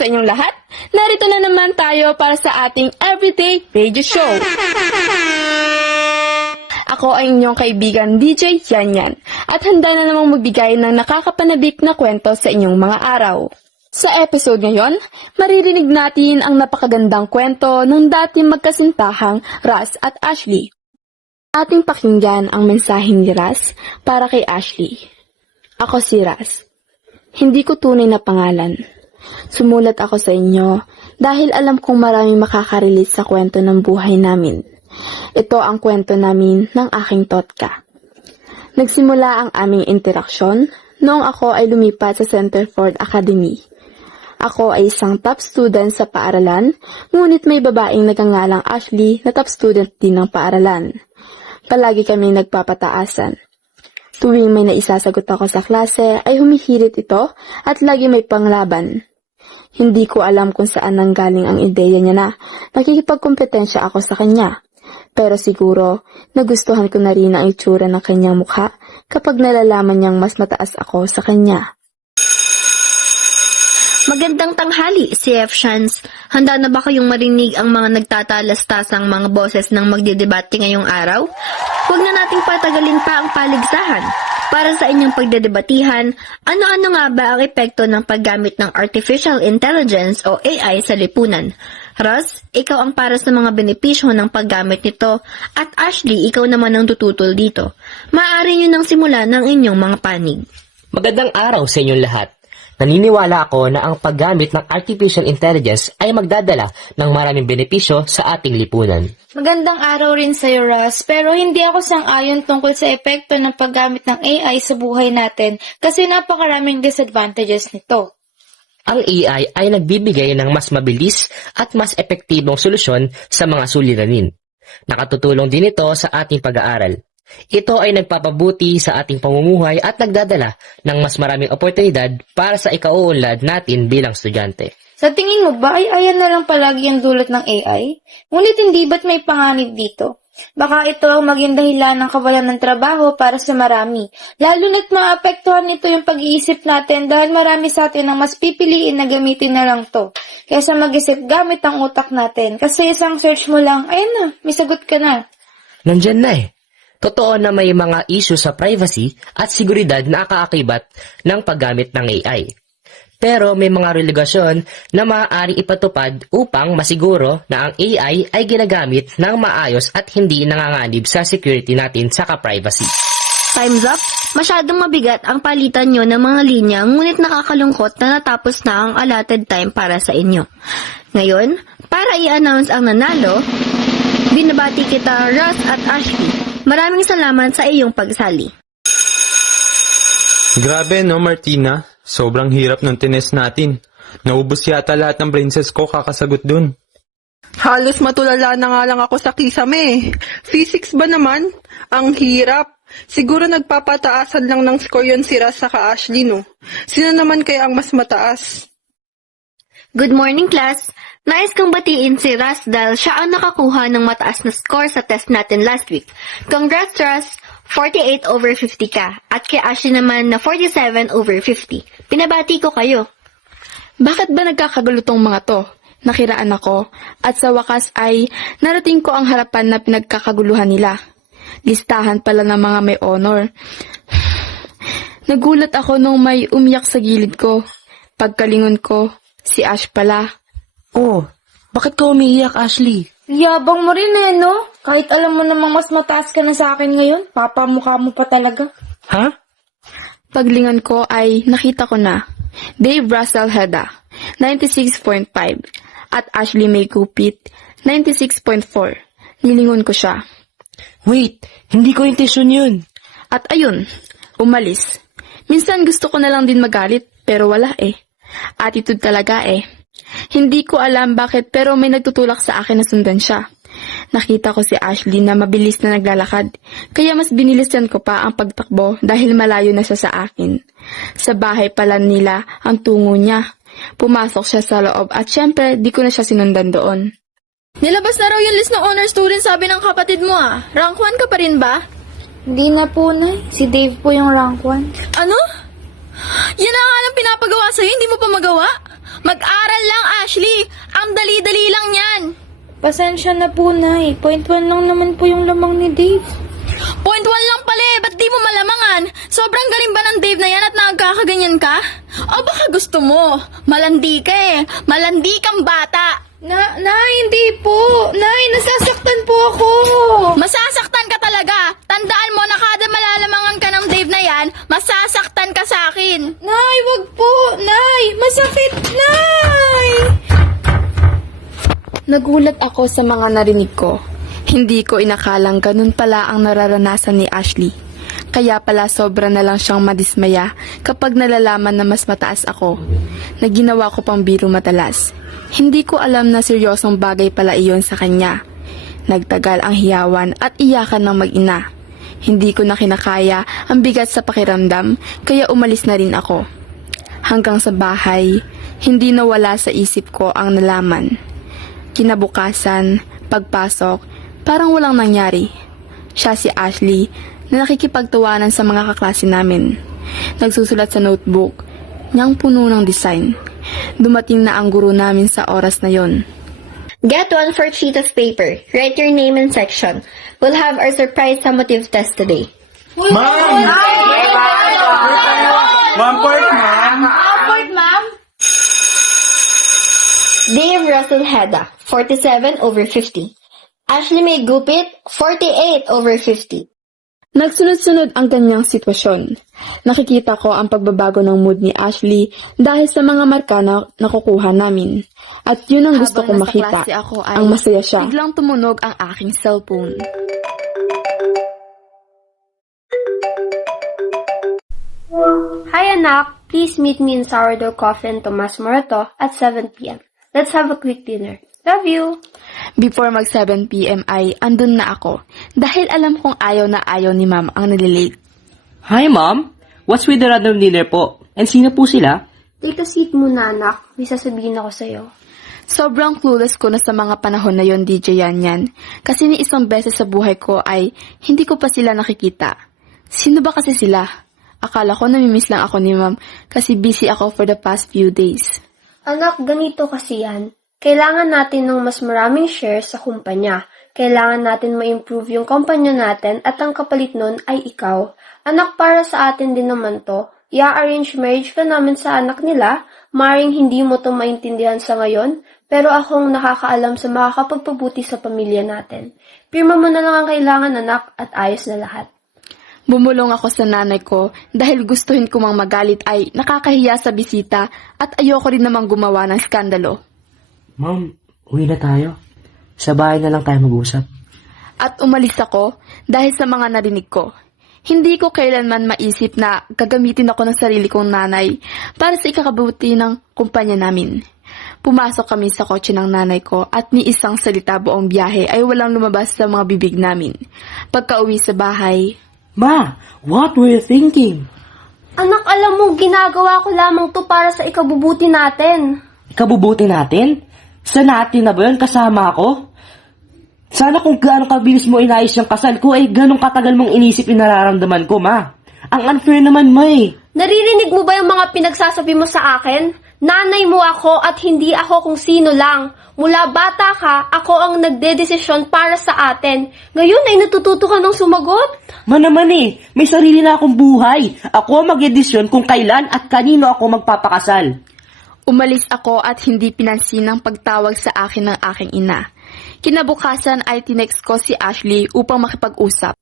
sa inyong lahat. Narito na naman tayo para sa ating Everyday Radio Show. Ako ay inyong kaibigan DJ Yanyan at handa na namang magbigay ng nakakapanabik na kwento sa inyong mga araw. Sa episode ngayon, maririnig natin ang napakagandang kwento ng dating magkasintahang Raz at Ashley. Ating pakinggan ang mensahe ni Raz para kay Ashley. Ako si Raz. Hindi ko tunay na pangalan. Sumulat ako sa inyo dahil alam kong maraming makakarelate sa kwento ng buhay namin. Ito ang kwento namin ng aking totka. Nagsimula ang aming interaksyon noong ako ay lumipat sa Centerford Academy. Ako ay isang top student sa paaralan, ngunit may babaeng nagangalang Ashley na top student din ng paaralan. Palagi kaming nagpapataasan. Tuwing may naisasagot ako sa klase ay humihirit ito at lagi may panglaban. Hindi ko alam kung saan nanggaling ang ideya niya na nakikipagkompetensya ako sa kanya. Pero siguro, nagustuhan ko na rin ang itsura ng kanyang mukha kapag nalalaman niyang mas mataas ako sa kanya. Magandang tanghali, CF Shans. Handa na ba kayong marinig ang mga nagtatalastasang mga boses ng magdedebate ngayong araw? Huwag na nating patagalin pa ang paligsahan. Para sa inyong pagdedebatihan, ano-ano nga ba ang epekto ng paggamit ng Artificial Intelligence o AI sa lipunan? Ross, ikaw ang para sa mga benepisyo ng paggamit nito at Ashley, ikaw naman ang tututol dito. Maaari nyo nang simulan ng inyong mga panig. Magandang araw sa inyong lahat. Naniniwala ako na ang paggamit ng Artificial Intelligence ay magdadala ng maraming benepisyo sa ating lipunan. Magandang araw rin sa'yo, Russ, pero hindi ako sang-ayon tungkol sa epekto ng paggamit ng AI sa buhay natin kasi napakaraming disadvantages nito. Ang AI ay nagbibigay ng mas mabilis at mas epektibong solusyon sa mga suliranin. Nakatutulong din ito sa ating pag-aaral. Ito ay nagpapabuti sa ating pamumuhay at nagdadala ng mas maraming oportunidad para sa ikauunlad natin bilang estudyante. Sa tingin mo ba ay ayan na lang palagi ang dulot ng AI? Ngunit hindi ba't may panganib dito? Baka ito ang maging dahilan ng kawalan ng trabaho para sa marami. Lalo na't maapektuhan nito yung pag-iisip natin dahil marami sa atin ang mas pipiliin na gamitin na lang to. Kaysa mag-isip gamit ang utak natin. Kasi isang search mo lang, ayun na, may sagot ka na. Nandyan na eh. Totoo na may mga issue sa privacy at seguridad na kaakibat ng paggamit ng AI. Pero may mga relasyon na maaaring ipatupad upang masiguro na ang AI ay ginagamit ng maayos at hindi nanganganib sa security natin sa privacy. Time's up! Masyadong mabigat ang palitan nyo ng mga linya, ngunit nakakalungkot na natapos na ang allotted time para sa inyo. Ngayon, para i-announce ang nanalo, binabati kita, Russ at Ashley. Maraming salamat sa iyong pagsali. Grabe no, Martina? Sobrang hirap ng tines natin. Naubos yata lahat ng brain cells ko kakasagot dun. Halos matulala na nga lang ako sa kisame. Physics ba naman? Ang hirap. Siguro nagpapataasan lang ng score yun si Raz saka Ashley, no? Sino naman kaya ang mas mataas? Good morning, class! Nais kong batiin si Raz dahil siya ang nakakuha ng mataas na score sa test natin last week. Congrats, Raz! 48 over 50 ka. At kay Ashley naman na 47 over 50. Pinabati ko kayo. Bakit ba nagkakagulo tong mga to? Nakiraan ako at sa wakas ay narating ko ang harapan na pinagkakaguluhan nila. Listahan pala ng mga may honor. Nagulat ako nung may umiyak sa gilid ko. Pagkalingon ko, si Ash pala. Oh, bakit ka umiiyak, Ashley? Yabang mo rin eh, no? Kahit alam mo namang mas mataas ka na sa akin ngayon, papamukha mo pa talaga. Ha? Paglingon ko ay nakita ko na Dave Russell Heda, 96.5 at Ashley May Cupit, 96.4. Nilingon ko siya. Wait, hindi ko intensyon yun. At ayun, umalis. Minsan gusto ko na lang din magalit, pero wala eh. Attitude talaga eh. Hindi ko alam bakit pero may nagtutulak sa akin na sundan siya. Nakita ko si Ashley na mabilis na naglalakad, kaya mas binilisan ko pa ang pagtakbo dahil malayo na siya sa akin. Sa bahay pala nila ang tungo niya. Pumasok siya sa loob at syempre di ko na siya sinundan doon. Nilabas na raw yung list ng honor student, sabi ng kapatid mo ah. Rank 1 ka pa rin ba? Hindi na po, Nay. Si Dave po yung rank 1. Ano? Yan ang alang pinapagawa sa'yo, hindi mo pa magawa? Mag-aral lang, Ashley. Ang dali-dali lang yan. Pasensya na po, Nay. Point 1 lang naman po yung lamang ni Dave. Point 1 lang pala eh. Ba't di mo malamangan? Sobrang galing ba ng Dave na yan at nagkakaganyan ka? O baka gusto mo? Malandi ka eh. Malandi kang bata. Nay, hindi po. Nay, nasasaktan po ako. Masasaktan ka talaga. Tandaan mo na kada malalamangan ka ng Dave na yan, masasaktan ka sa akin. Nay, wag po. Nay, masakit. Nay! Nagulat ako sa mga narinig ko. Hindi ko inakalang ganun pala ang nararanasan ni Ashley. Kaya pala sobra na lang siyang madismaya kapag nalalaman na mas mataas ako, na ginawa ko pang biro madalas. Hindi ko alam na seryosong bagay pala iyon sa kanya. Nagtagal ang hiyawan at iyakan ng mag-ina. Hindi ko na kinakaya ang bigat sa pakiramdam, kaya umalis na rin ako. Hanggang sa bahay, hindi nawala sa isip ko ang nalaman. Kinabukasan, pagpasok, parang walang nangyari. Siya si Ashley na nakikipagtawanan sa mga kaklase namin. Nagsusulat sa notebook niyang puno ng design. Dumating na ang guro namin sa oras na yon. Get 1 for sheet of paper. Write your name and section. We'll have our surprise summative test today. Dave Russell Heda, 47 over 50. Ashley May Gupit, 48 over 50. Nagsunod-sunod ang kanyang sitwasyon. Nakikita ko ang pagbabago ng mood ni Ashley dahil sa mga marka na nakukuha namin. At yun ang gusto kong makita. Ang masaya siya. Biglang tumunog ang aking cellphone. Hi anak, please meet me in Sourdough Coffee and Tomas Morato at 7 p.m. Let's have a quick dinner. Love you! Before mag 7 p.m. ay andun na ako dahil alam kong ayaw na ayaw ni ma'am ang nalilate. Hi, Mom! What's with the random dinner po? And sino po sila? Take a seat muna anak, may sasabihin ako sa'yo. Sobrang clueless ko na sa mga panahon na yon, DJ Yanyan. Kasi ni isang beses sa buhay ko ay hindi ko pa sila nakikita. Sino ba kasi sila? Akala ko namimiss lang ako ni ma'am kasi busy ako for the past few days. Anak, ganito kasi yan. Kailangan natin ng mas maraming shares sa kumpanya. Kailangan natin ma-improve yung kumpanya natin at ang kapalit nun ay ikaw. Anak, para sa atin din naman to. I-arrange marriage ka namin sa anak nila. Maring hindi mo to maintindihan sa ngayon, pero akong nakakaalam sa makakapagpabuti sa pamilya natin. Pirma mo na lang ang kailangan, anak, at ayos na lahat. Bumulong ako sa nanay ko dahil gustuhin ko mang magalit ay nakakahiya sa bisita at ayoko rin namang gumawa ng skandalo. Ma'am, uwi na tayo. Sa bahay na lang tayo mag-usap. At umalis ako dahil sa mga narinig ko. Hindi ko kailanman maisip na gagamitin ako ng sarili kong nanay para sa ikakabuti ng kumpanya namin. Pumasok kami sa kotse ng nanay ko at ni isang salita buong biyahe ay walang lumabas sa mga bibig namin. Pagka-uwi sa bahay, Ma, what were you thinking? Anak, alam mo, ginagawa ko lamang to para sa ikabubuti natin. Ikabubuti natin? Sa natin na ba yun? Kasama ako? Sana kung gaano kabilis mo inayos yung kasal ko, ay ganong katagal mong inisip yung nararamdaman ko, Ma. Ang unfair naman, Ma eh. Naririnig mo ba yung mga pinagsasabi mo sa akin? Nanay mo ako at hindi ako kung sino lang. Mula bata ka, ako ang nagdedesisyon para sa atin. Ngayon ay natututo ka ng sumagot. Ma naman eh, may sarili na akong buhay. Ako ang mag-edisyon kung kailan at kanino ako magpapakasal. umalis ako at hindi pinansin ang pagtawag sa akin ng aking ina. Kinabukasan ay tinext ko si Ashley upang makipag-usap.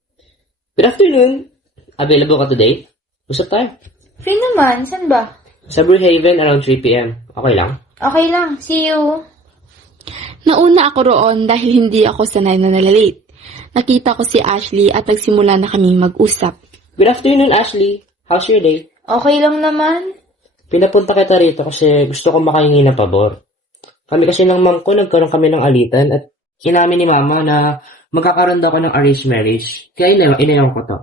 Good afternoon. Available ka today? Usap tayo. Free naman, saan ba? Sa Brookhaven around 3 p.m. Okay lang? Okay lang, see you. Nauna ako roon dahil hindi ako sanay na nalalate. Nakita ko si Ashley at nagsimula na kaming mag-usap. Good afternoon, Ashley. How's your day? Okay lang naman. Pinapunta kita rito kasi gusto ko makahingi ng pabor. Kami kasi ng mom ko nagkaroon kami ng alitan at inamin ni mama na magkakaroon daw ako ng arranged marriage. Kaya inayaw ko to.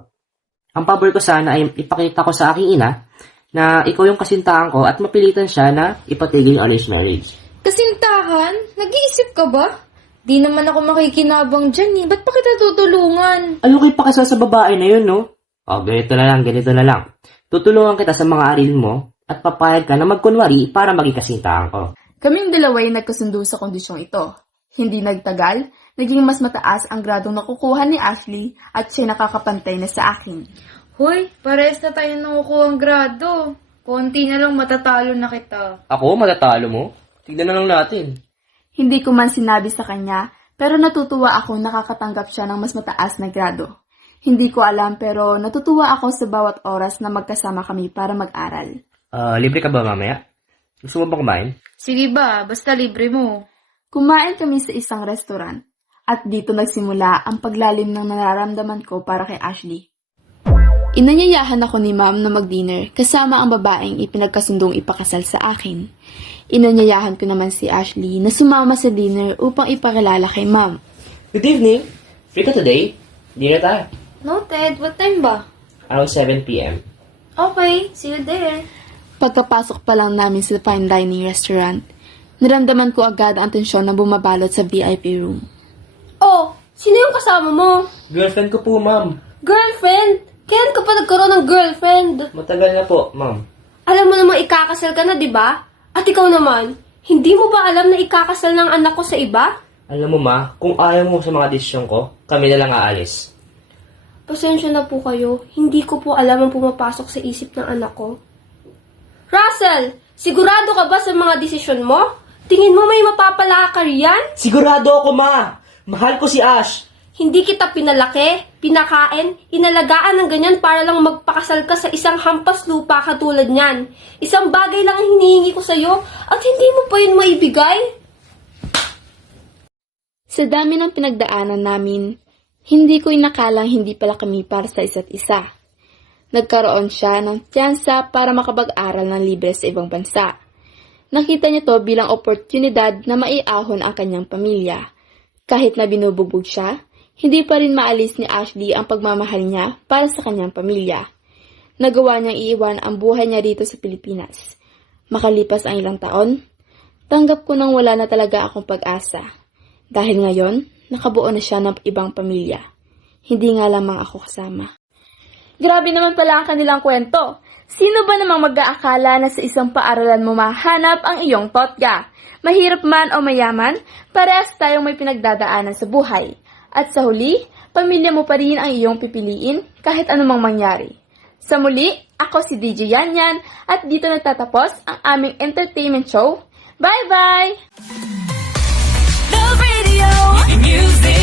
Ang pabor ko sana ay ipakita ko sa aking ina na ikaw yung kasintahan ko at mapilitan siya na ipatigil yung arranged marriage. Kasintahan? Nag-iisip ka ba? Di naman ako makikinabang dyan eh. Ba't pa kita tutulungan? Ano kayo pakasal sa babae na yun, no? O, ganito na lang. Tutulungan kita sa mga aril mo at papayag ka na magkunwari para maging kasintahan ko. Kaming dalawa ay nagkasundo sa kondisyong ito. Hindi nagtagal, naging mas mataas ang gradong nakukuha ni Ashley at siya nakakapantay na sa akin. Hoy, parehas na tayo nakukuha ang grado. Konti na lang matatalo na kita. Ako, matatalo mo? Tignan na lang natin. Hindi ko man sinabi sa kanya, pero natutuwa ako nakakatanggap siya ng mas mataas na grado. Hindi ko alam pero natutuwa ako sa bawat oras na magkasama kami para mag-aral. Libre ka ba mamaya? Gusto mo ba kumain? Sige ba, basta libre mo. Kumain kami sa isang restaurant at dito nagsimula ang paglalim ng nararamdaman ko para kay Ashley. Inanyayahan ako ni Ma'am na mag-dinner kasama ang babaeng ipinagkasundong ipakasal sa akin. Inanyayahan ko naman si Ashley na sumama sa dinner upang ipakilala kay Ma'am. Good evening. Free ka today? Dinner tayo. Noted, what time ba? Around 7 p.m. Okay, see you there. Pagkapasok pa lang namin sa fine dining restaurant, naramdaman ko agad ang tensyon na bumabalot sa VIP room. Oh, sino yung kasama mo? Girlfriend ko po, ma'am. Girlfriend? Kailan ka pa nagkaroon ng girlfriend? Matagal na po, ma'am. Alam mo namang ikakasal ka na, di ba? At ikaw naman, hindi mo ba alam na ikakasal ng anak ko sa iba? Alam mo, ma, kung ayaw mo sa mga desisyon ko, kami na lang aalis. Pasensya na po kayo, hindi ko po alam ang pumapasok sa isip ng anak ko. Russell, sigurado ka ba sa mga desisyon mo? Tingin mo may mapapala ka riyan? Sigurado ako, ma! Mahal ko si Ash! Hindi kita pinalaki, pinakain, inalagaan ng ganyan para lang magpakasal ka sa isang hampas lupa katulad niyan. Isang bagay lang ang hinihingi ko sa'yo at hindi mo pa yun maibigay? Sa dami ng pinagdaanan namin, hindi ko inakalang hindi pala kami para sa isa't isa. Nagkaroon siya ng tiyansa para makapag-aral ng libre sa ibang bansa. Nakita niya to bilang oportunidad na maiahon ang kanyang pamilya. Kahit na binubugbog siya, hindi pa rin maalis ni Ashley ang pagmamahal niya para sa kanyang pamilya. Nagawa niyang iiwan ang buhay niya dito sa Pilipinas. Makalipas ang ilang taon, tanggap ko nang wala na talaga akong pag-asa. Dahil ngayon, nakabuo na siya ng ibang pamilya. Hindi nga lamang ako kasama. Grabe naman pala ang kanilang kwento. Sino ba namang mag-aakala na sa isang paaralan mo mahanap ang iyong totga? Mahirap man o mayaman, parehas tayong may pinagdadaanan sa buhay. At sa huli, pamilya mo pa rin ang iyong pipiliin kahit anumang mangyari. Sa muli, ako si DJ Yanyan at dito nagtatapos ang aming entertainment show. Bye-bye! The radio music.